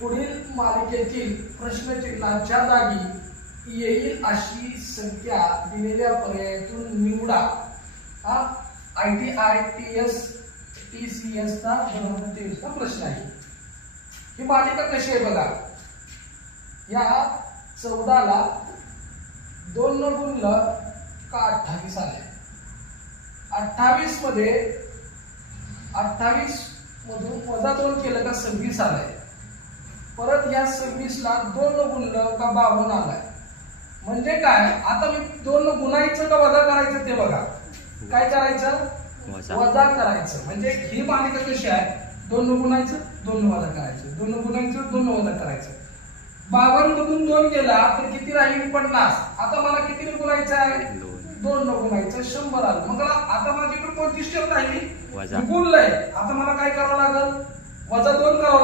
पुढील मालिकेतील प्रश्नचिन्हाच्या जागी येईल अशी संख्या दिलेल्या पर्यायातून निवडा. ITITS TCS चा 2023 चा प्रश्न आहे. ही मालिका कशी आहे बघा. या 14 ला 2 न गुणलं का 28 आले. 28 मध्ये 28 मधून वजा 2 केलं का 26 आलाय. परत या 26 ला 2 न गुणलं का 52 आलाय. म्हणजे काय, आता मी 2 न गुणायचं का वजा करायचं ते बघा. काय करायचं, वजा करायचं. म्हणजे ही मालिका कशी आहे, 2 न गुणायचं 2 न वजा करायचं, 2 न गुणायचं 2 न वजा करायचं. 52 मधून 2 गेला तर किती राहील, 50. आता मला किती गुणायचं आहे, 2 न गुणायचं 100 आलं. मग आता माझ्याकडे कोणती स्टेप राहिली, गुणलंय. आता मला काय करावं लागेल, वजा 2 करावं लागेल.